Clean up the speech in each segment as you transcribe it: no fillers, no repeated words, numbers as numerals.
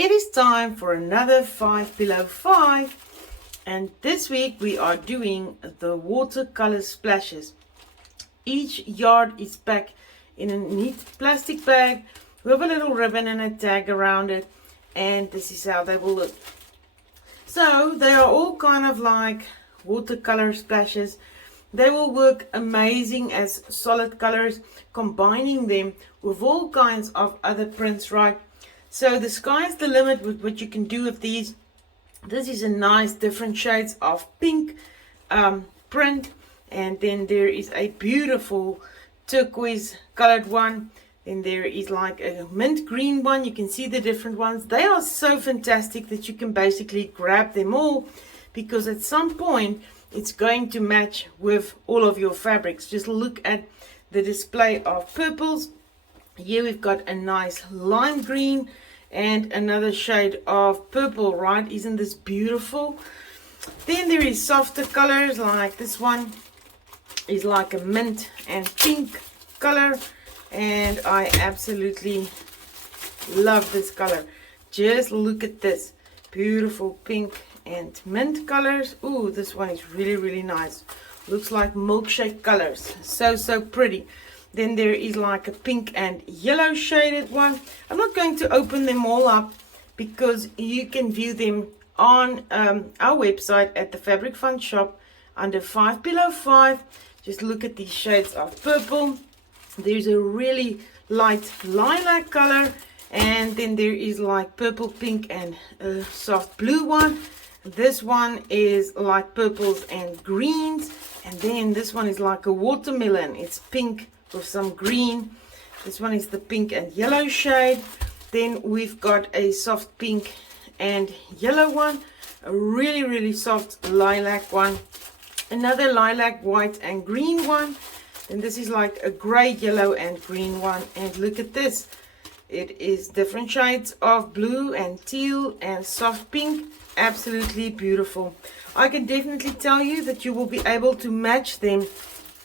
It is time for another 5 below 5, and this week we are doing the watercolor splashes. Each yard is packed in a neat plastic bag with a little ribbon and a tag around it, and this is how they will look. So they are all kind of like watercolor splashes. They will work amazing as solid colors, combining them with all kinds of other prints, right? So the sky's the limit with what you can do with these. This is a nice different shades of pink print, and then there is a beautiful turquoise colored one. Then there is like a mint green one. You can see the different ones. They are so fantastic that you can basically grab them all, because at some point it's going to match with all of your fabrics. Just look at the display of purples. Here we've got a nice lime green and another shade of purple, right? Isn't this beautiful? Then there is softer colors, like this one is like a mint and pink color, and I absolutely love this color. Just look at this beautiful pink and mint colors. Ooh, this one is really nice. Looks like milkshake colors. So pretty. Then there is like a pink and yellow shaded one. I'm not going to open them all up because you can view them on our website at the Fabric Fun Shop under 5 below 5. Just look at these shades of purple. There's a really light lilac color, and then there is like purple, pink, and a soft blue one. This one is like purples and greens, and then this one is like a watermelon. It's pink with some green. This one is the pink and yellow shade. Then we've got a soft pink and yellow one, a really soft lilac one, another lilac, white, and green one. And this is like a gray, yellow, and green one. And look at this. It is different shades of blue and teal and soft pink. Absolutely beautiful. I can definitely tell you that you will be able to match them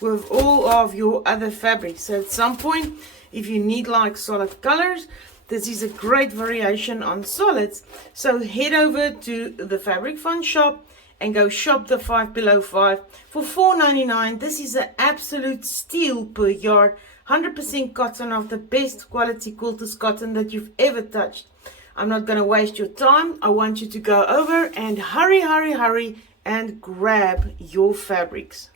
with all of your other fabrics. So at some point, if you need like solid colors, this is a great variation on solids. So head over to the Fabric Fun Shop and go shop the 5 below 5 for $4.99. This is an absolute steal per yard. 100% cotton of the best quality quilters cotton that you've ever touched. I'm not going to waste your time. I want you to go over and hurry and grab your fabrics.